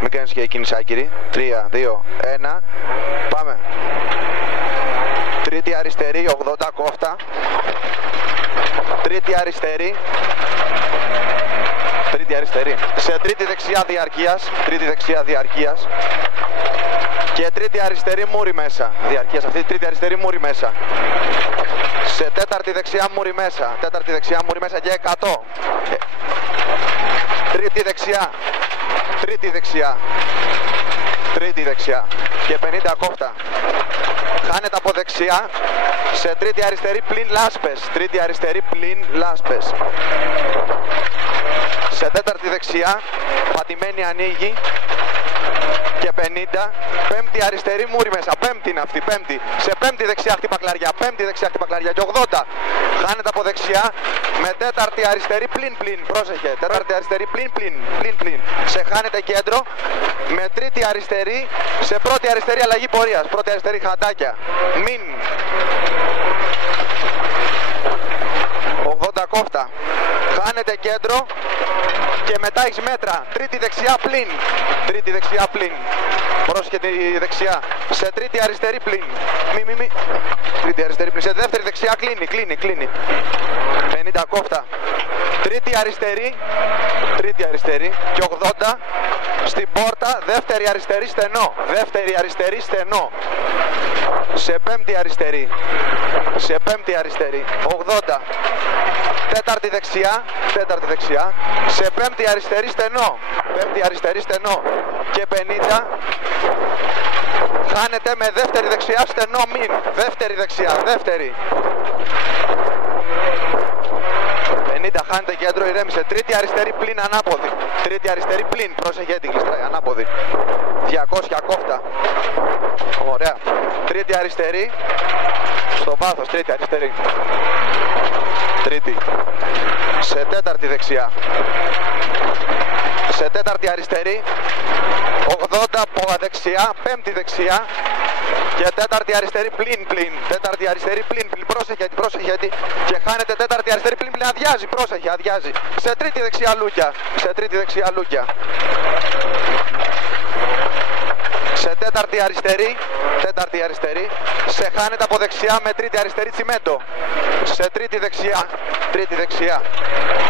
Μην κάνεις και κίνηση άκυρη. 3, 2, 1. Πάμε. Τρίτη αριστερή, 80 κόφτα. Τρίτη αριστερή. Τρίτη αριστερή. Σε τρίτη δεξιά διαρκείας. Τρίτη δεξιά διαρκείας. Και τρίτη αριστερή μούρη μέσα. Διαρκείας αυτή, τρίτη αριστερή μούρη μέσα. Σε τέταρτη δεξιά μούρη μέσα. Τέταρτη δεξιά μούρη μέσα και 100. Τρίτη δεξιά. Τρίτη δεξιά. Τρίτη δεξιά. Και 50 κόφτα. Χάνεται από δεξιά. Σε τρίτη αριστερή πλην λάσπες. Τρίτη αριστερή πλην λάσπες. Σε τέταρτη δεξιά. Πατημένη ανοίγει. Και 50. Πέμπτη αριστερή μούρη μέσα. Πέμπτη είναι αυτή. Πέμπτη. Σε πέμπτη δεξιά χτύπα κλαριά. Πέμπτη δεξιά χτύπα κλαριά. Και 80. Χάνεται από δεξιά. Με τέταρτη αριστερή πλην πλην. Πρόσεχε. Τέταρτη αριστερή πλην πλην. Πλην πλην. Σε χάνεται κέντρο. Με τρίτη αριστερή. Σε πρώτη αριστερή αλλαγή πορείας. Πρώτη αριστερή χαντάκια. Μην. 80 κόφτα. Χάνεται κέντρο. Και μετά έχεις μέτρα. Τρίτη δεξιά πλην. Τρίτη δεξιά πλην. Πρόσεχε τη δεξιά. Σε τρίτη αριστερή πλην. Μη. Τρίτη αριστερή πλην. Σε δεύτερη δεξιά κλείνει. 50 κόφτα. Τρίτη αριστερή. Τρίτη αριστερή. Και 80. Στην πόρτα. Δεύτερη αριστερή στενό. Δεύτερη αριστερή στενό. Σε πέμπτη αριστερή. Σε πέμπτη αριστερή. 80. Τέταρτη δεξιά. Τέταρτη δεξιά. Σε πέμπτη αριστερή στενό. Πέμπτη αριστερή στενό. Και 50. Χάνεται με δεύτερη δεξιά στενό μην. Δεύτερη δεξιά. Δεύτερη. 50. Χάνεται κέντρο. Ηρέμησε. Τρίτη αριστερή πλην ανάποδη. Τρίτη αριστερή πλην. Πρόσεχε την κλειστράει. Ανάποδη. 200 κόφτα. Ωραία. Τρίτη αριστερή. Στο βάθος. Τρίτη αριστερή. Τρίτη. Σε τέταρτη δεξιά. Σε τέταρτη αριστερή. 80 από δεξιά. Πέμπτη δεξιά. Και τέταρτη αριστερή πλην πλην. Τέταρτη αριστερή πλην πλην. Πρόσεχε. Και χάνεται τέταρτη αριστερή πλην πλην. Αδειάζει. Πρόσεχε. Αδειάζει. Σε τρίτη δεξιά λούκια. Σε τρίτη δεξιά λούκια. Σε τέταρτη αριστερή. Τέταρτη αριστερή. Σε χάνεται από δεξιά με τρίτη αριστερή τσιμέντο. Σε τρίτη δεξιά. Τρίτη δεξιά.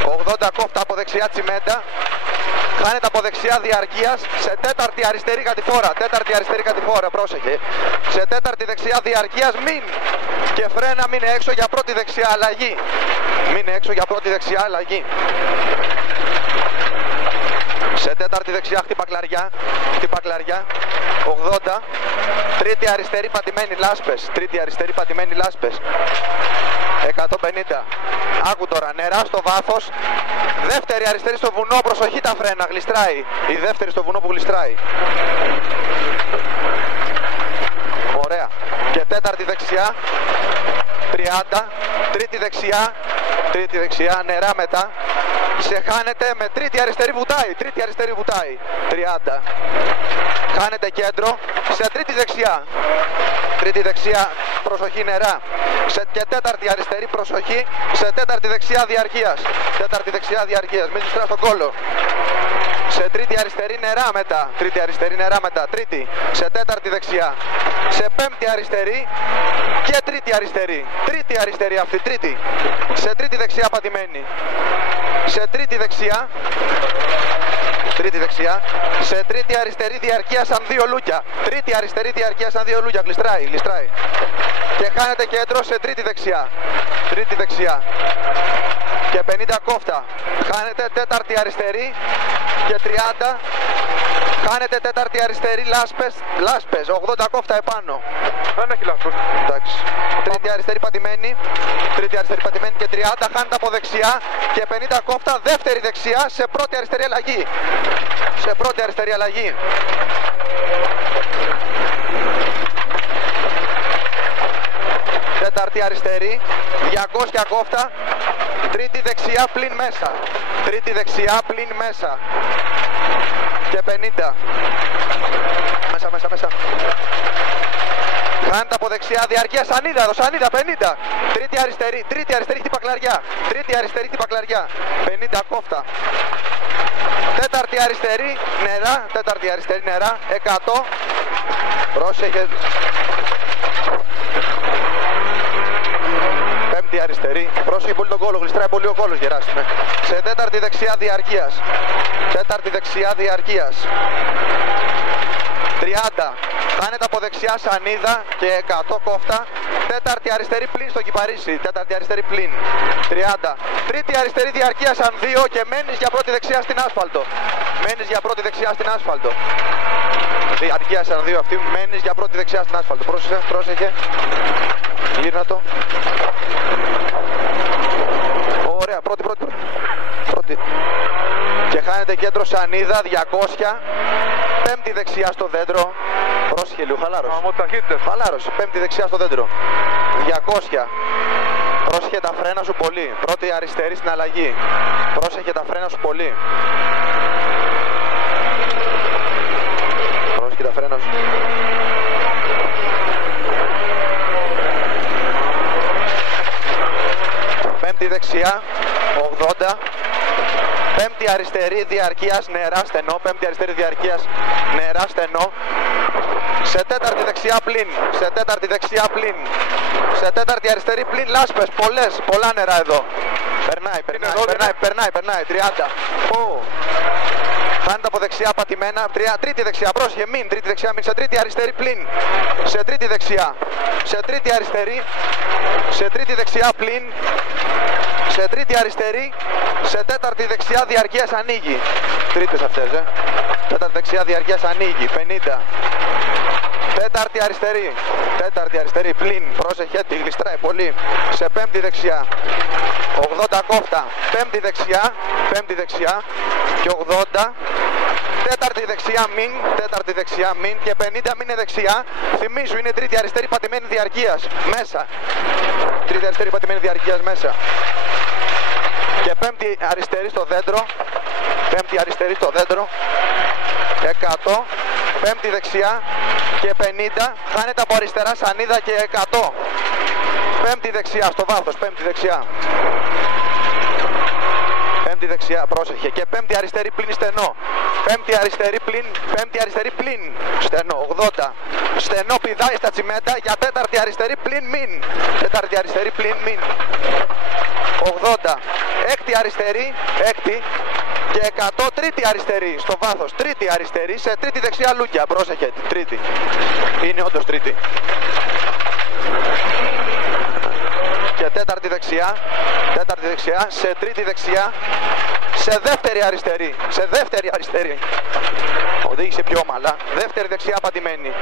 80 κόφτα από δεξιά τσιμέντα. Χάνεται από δεξιά διαρκείας. Σε τέταρτη αριστερή κατηφόρα. Τέταρτη αριστερή κατηφόρα. Πρόσεχε. Σε τέταρτη δεξιά διαρκείας μην. Και φρένα μείνε έξω για πρώτη δεξιά αλλαγή. Μείνε έξω για πρώτη δεξιά αλλαγή. Σε τέταρτη δεξιά χτύπα κλαριά. Χτύπα κλαριά. 80. Τρίτη αριστερή πατημένη λάσπες. Τρίτη αριστερή πατημένη λάσπες. 150. Άκου τώρα. Νερά στο βάθος. Δεύτερη αριστερή στο βουνό. Προσοχή τα φρένα. Γλιστράει. Η δεύτερη στο βουνό που γλιστράει. Ωραία. Και τέταρτη δεξιά. 30. Τρίτη δεξιά. Τρίτη δεξιά. Νερά μετά. Σε χάνεται με τρίτη αριστερή βουτάει. Τρίτη αριστερή βουτάει. 30. Χάνεται κέντρο. Σε τρίτη δεξιά. Τρίτη δεξιά. Προσοχή νερά. Και τέταρτη αριστερή προσοχή. Σε τέταρτη δεξιά διαρκείας. Τέταρτη δεξιά διαρκείας. Μην διστράς τον κόλλο. Σε τρίτη αριστερή νερά μετά. Τρίτη αριστερή νερά μετά. Τρίτη. Σε τέταρτη δεξιά. Σε πέμπτη αριστερή. Και τρίτη αριστερή. Τρίτη αριστερή αυτή. Τρίτη. Σε τρίτη δεξιά πατημένη. Σε τρίτη δεξιά. Τρίτη δεξιά. Σε τρίτη αριστερή διαρκεία σαν δύο λούκια. Τρίτη αριστερή διαρκεία σαν δύο λούκια. Γλιστράει. Και χάνεται κέντρο σε τρίτη δεξιά. Τρίτη δεξιά. Και 50 κόφτα. Χάνεται τέταρτη αριστερή. Και 30. Χάνεται τέταρτη αριστερή λάσπες. 80 κόφτα επάνω. Δεν έχει λάθος. Εντάξει. Τρίτη αριστερή πατημένη. Τρίτη αριστερή πατημένη και 30. Χάνεται από δεξιά. Και 50 κόφτα. Δεύτερη δεξιά σε πρώτη αριστερή αλλαγή. Σε πρώτη αριστερή αλλαγή. Τέταρτη αριστερή. 200 κόφτα. Τρίτη δεξιά πλην μέσα. Τρίτη δεξιά πλην μέσα. Και 50. Μέσα. Χάνεται από δεξιά διαρκεία σανίδα, σανίδα 50. Τρίτη αριστερή χτύπα κλαριά. Τρίτη αριστερή χτύπα κλαριά. 50 κόφτα. τέταρτη αριστερή, νερά, τέταρτη αριστερή νερά, 100. Πρόσεχε. Πέμπτη αριστερή, πρόσεχε πολύ τον κόλο, γλιστράει πολύ ο κόλος, Γεράσιμε. Σε τέταρτη δεξιά διαρκείας, τέταρτη δεξιά διαρκείας. 30, χάνεται από δεξιά σανίδα και 100 κόφτα. Τέταρτη αριστερή πλην στο κυπαρίσι, τέταρτη αριστερή πλην. 30, τρίτη αριστερή διαρκεία σαν 2 και μένεις για πρώτη δεξιά στην άσφαλτο. Μένεις για πρώτη δεξιά στην άσφαλτο. Διαρκεία σαν 2 αυτή, μένεις για πρώτη δεξιά στην άσφαλτο. Πρόσεχε, πρόσεχε. Γύρνα το. Ωραία, πρώτη. Και χάνεται κέντρο σανίδα, 200. Πέμπτη δεξιά στο δέντρο. Πρόσεχε λίγο, χαλάρωσε. Πέμπτη δεξιά στο δέντρο. 200. Πρόσεχε τα φρένα σου πολύ. Πρώτη αριστερή στην αλλαγή. Πρόσεχε τα φρένα σου πολύ. Πρόσεχε τα φρένα σου. Πέμπτη δεξιά, 80. Πέμπτη αριστερή διαρκείας νερά στενό. Πέμπτη αριστερή διαρκείας νερά στενό. Σε τέταρτη δεξιά πλην. Σε τέταρτη δεξιά πλην. Σε τέταρτη αριστερή πλην λάσπες. Πολλά νερά εδώ. Περνάει. 30. Χάνεται από δεξιά πατημένα. Τρίτη δεξιά, πρόσεχε, μην. Τρίτη δεξιά, μην. Σε τρίτη αριστερή πλην. Σε τρίτη δεξιά. Σε τρίτη αριστερή. Σε τρίτη δεξιά πλην. Σε τρίτη αριστερή. Σε τέταρτη δεξιά διαρκείας ανοίγει. Τρίτες αυτές, Τέταρτη δεξιά διαρκείας ανοίγει. 50. Τέταρτη αριστερή πλην. Πρόσεχε, τη γλιστράει πολύ. Σε πέμπτη δεξιά. 80 κόφτα. Πέμπτη δεξιά και 80. Τέταρτη δεξιά μην και 50 μείνε δεξιά. Θυμίζου, είναι τρίτη αριστερή πατημένη διαρκείας μέσα. Τρίτη αριστερή πατημένη διαρκείας μέσα. Και πέμπτη αριστερή στο δέντρο. 100. Πέμπτη δεξιά και 50. Χάνεται από αριστερά σανίδα και 100. Πέμπτη δεξιά στο βάθος. Πέμπτη δεξιά, πρόσεχε. Και πέμπτη αριστερή πλην στενό. Πέμπτη αριστερή πλην στενό. 80. Στενό πηδάει στα τσιμέντα για τέταρτη αριστερή πλην μην. Τέταρτη αριστερή πλην μην. 80. Έκτη αριστερή, και 100. Τρίτη αριστερή στο βάθος. Τρίτη αριστερή σε τρίτη δεξιά λούκια. Πρόσεχε. Τρίτη. Είναι όντως τρίτη. Και τέταρτη δεξιά, σε τρίτη δεξιά, σε δεύτερη αριστερή. Οδήγησε πιο ομαλά. Δεύτερη δεξιά πατημένη.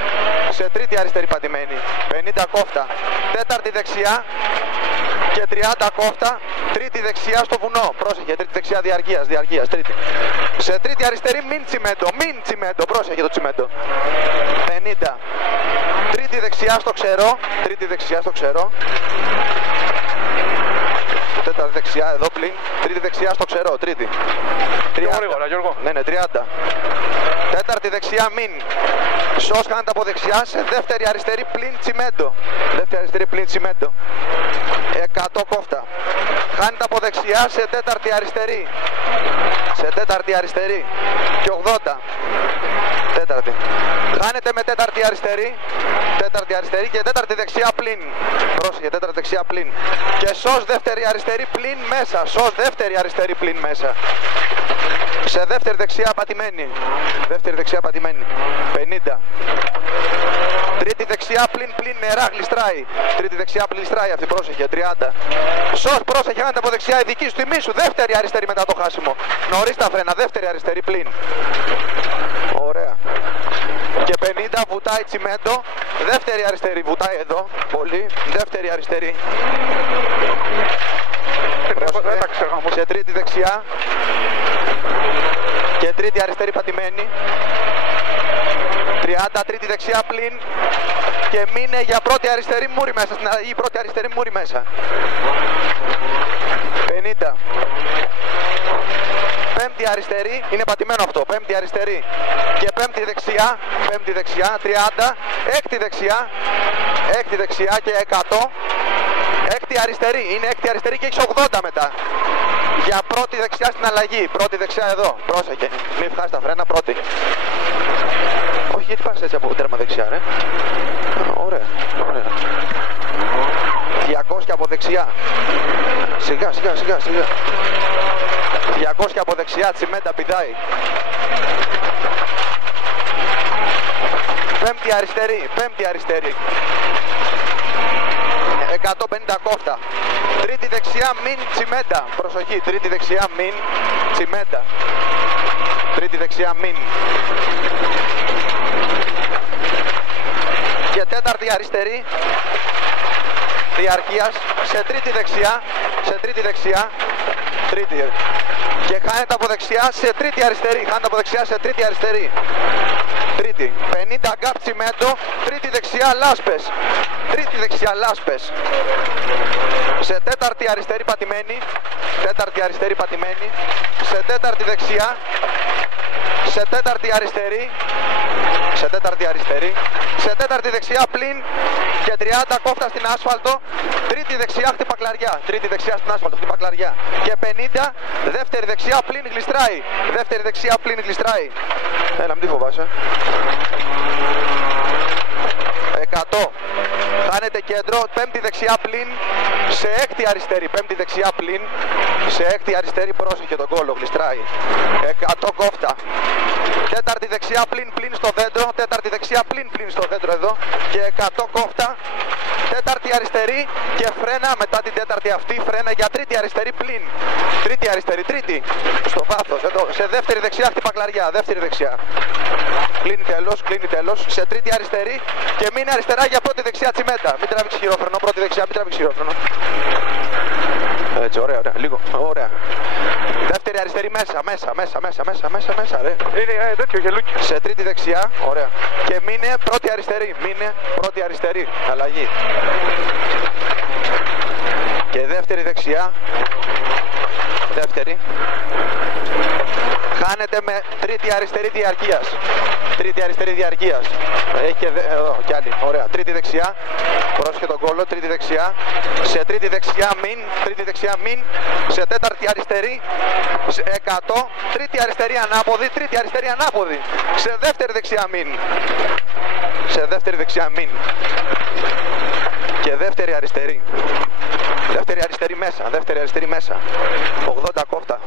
Σε τρίτη αριστερή πατημένη. 50 κόφτα. Τέταρτη δεξιά και 30 κόφτα. Τρίτη δεξιά στο βουνό. Πρόσεχε, τρίτη δεξιά διαρκείας. Τρίτη. Σε τρίτη αριστερή μην τσιμέντο. Πρόσεχε το τσιμέντο. 50. Τρίτη δεξιά στο ξερό. Τέταρτη δεξιά εδώ πλην. Τρίτη δεξιά στο ξερό. Τρίτη. 30. Ναι, 30. Τέταρτη δεξιά μην. Σως χάνεται από δεξιά σε δεύτερη αριστερή πλην τσιμέντο. 100 κόφτα. Χάνεται από δεξιά σε τέταρτη αριστερή. Και 80. Τέταρτη. Χάνεται με τέταρτη αριστερή και τέταρτη δεξιά πλην. Πρόσεχε, τέταρτη δεξιά πλην. Και σως δεύτερη αριστερή πλην μέσα. Σε δεύτερη δεξιά πατημένη. 50. Τρίτη δεξιά πλην νερά γλιστράει. Αυτή, πρόσεχε. 30. Σως, πρόσεχε, χάνεται από δεξιά η δική σου τιμή σου. Δεύτερη αριστερή μετά το χάσιμο. Νωρίς τα φρένα, δεύτερη αριστερή πλην. Ωραία. Και 50 βουτάει τσιμέντο. Δεύτερη αριστερή βουτάει εδώ. Πολύ. Δεύτερη αριστερή. Σε τρίτη δεξιά. Και τρίτη αριστερή πατημένη. 30, τρίτη δεξιά πλην. Και μείνε για πρώτη αριστερή μούρη μέσα. Στην αλλαγή πρώτη αριστερή μούρη μέσα. 50. Πέμπτη αριστερή, είναι πατημένο αυτό. Πέμπτη αριστερή και πέμπτη δεξιά, 30. Έκτη δεξιά και 100. Έκτη αριστερή, είναι έκτη αριστερή και έχεις 80 μετά. Για πρώτη δεξιά στην αλλαγή. Πρώτη δεξιά εδώ. Πρόσεχε. Μην φτάσει τα φρένα, πρώτη. Όχι, γιατί πας έτσι από τέρμα δεξιά, ρε. Ωραία, ωραία. 200 από δεξιά. Σιγά, σιγά, σιγά, σιγά. 200 από δεξιά, τσιμέντα πηδάει. Πέμπτη αριστερή, πέμπτη αριστερή. 150 κόφτα. Τρίτη δεξιά, μην τσιμέντα. Προσοχή, τρίτη δεξιά, μην τσιμέντα. Τρίτη δεξιά, μην. Και τέταρτη αριστερή διαρκείας σε τρίτη δεξιά, σε τρίτη δεξιά, τρίτη. Και χάνεται από δεξιά σε τρίτη αριστερή, χάνεται από δεξιά σε τρίτη αριστερή. Τρίτη, 50 γκάπ τσιμέντο, τρίτη δεξιά λάσπες. Τρίτη δεξιά λάσπες. Σε τέταρτη αριστερή πατημένη, τέταρτη αριστερή πατημένη, σε τέταρτη δεξιά, σε τέταρτη αριστερή, σε τέταρτη αριστερή, σε τέταρτη δεξιά πλην και 30 κόφτα στην άσφαλτο, τρίτη δεξιά χτύπα κλαριά, τρίτη δεξιά στην άσφαλτο χτύπα κλαριά και 50, δεύτερη δεξιά πλην γλιστράει, δεύτερη δεξιά πλην γλιστράει. Έλα, μην τη φοβάσαι. 100. Χάνεται κέντρο, πέμπτη δεξιά πλην σε έκτη αριστερή, πέμπτη δεξιά πλην σε έκτη αριστερή, πρόσεχε τον κόλλο, γλιστράει. 100 κόφτα. Τέταρτη δεξιά πλην στο δέντρο, τέταρτη δεξιά πλην στο δέντρο εδώ και 100 κόφτα. Τέταρτη αριστερή και φρένα μετά την τέταρτη αυτή, φρένα για τρίτη αριστερή πλην. Τρίτη αριστερή, τρίτη στο βάθος εδώ, σε δεύτερη δεξιά χτύπα κλαριά, δεύτερη δεξιά. Κλείνει τέλος, σε τρίτη αριστερή και μείνει αριστερά για πρώτη δεξιά τσιμέντα. Μην τραβήξει χειρόφρενο, πρώτη δεξιά, μην τραβήξει χειρόφρενο. Έτσι, ωραία, ωραία, λίγο, ωραία. Δεύτερη αριστερή μέσα, ρε. Είναι τέτοιο γελούκι. Σε τρίτη δεξιά, ωραία. Και μείνε πρώτη αριστερή, μείνε πρώτη αριστερή, αλλαγή. Και δεύτερη δεξιά, δεύτερη. Χάνεται με τρίτη αριστερή διαρκείας. Τρίτη αριστερή διαρκείας. Έχει και εδώ κι άλλη. Ωραία. Τρίτη δεξιά. Πρόσχε τον κόλλο. Τρίτη δεξιά. Σε τρίτη δεξιά μην. Τρίτη δεξιά μην. Σε τέταρτη αριστερή. 100. Τρίτη αριστερή ανάποδη. Τρίτη αριστερή ανάποδη. Σε δεύτερη δεξιά μην. Σε δεύτερη δεξιά μην. Και δεύτερη αριστερή. Δεύτερη αριστερή μέσα. Δεύτερη αριστερή μέσα. 80 κόφτα.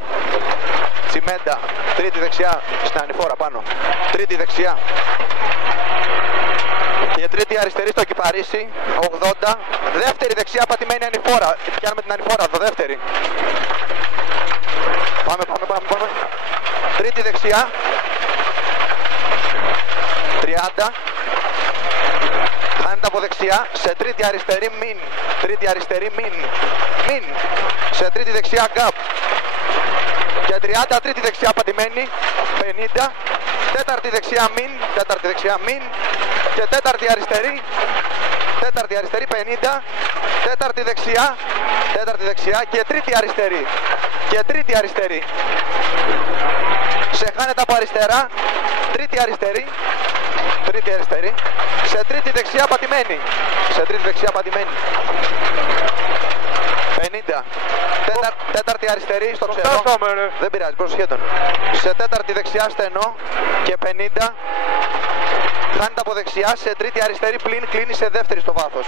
Τσιμέντα, τρίτη δεξιά στην ανηφόρα πάνω, τρίτη δεξιά και τρίτη αριστερή στο κυπαρίσι, 80, δεύτερη δεξιά πατημένη ανηφόρα, πιάνουμε την ανηφόρα εδώ, δεύτερη. Πάμε, τρίτη δεξιά, 30, χάνεται από δεξιά, σε τρίτη αριστερή μην, τρίτη αριστερή μην, σε τρίτη δεξιά γκάπ. Και 30, τρίτη δεξιά πατημένη, 50, τέταρτη δεξιά μην, τέταρτη δεξιά μην και τέταρτη αριστερή 50, τέταρτη δεξιά και τρίτη αριστερή και τρίτη αριστερή. Σε χάνεται από αριστερά, τρίτη αριστερή, σε τρίτη δεξιά πατημένη, σε τρίτη δεξιά πατημένη. 50. Τέταρτη αριστερή στο ξερό. Δεν πειράζει, προσχέτων. Σε τέταρτη δεξιά στενό και 50. Χάνεται από δεξιά, σε τρίτη αριστερή πλην κλείνει σε δεύτερη στο βάθος.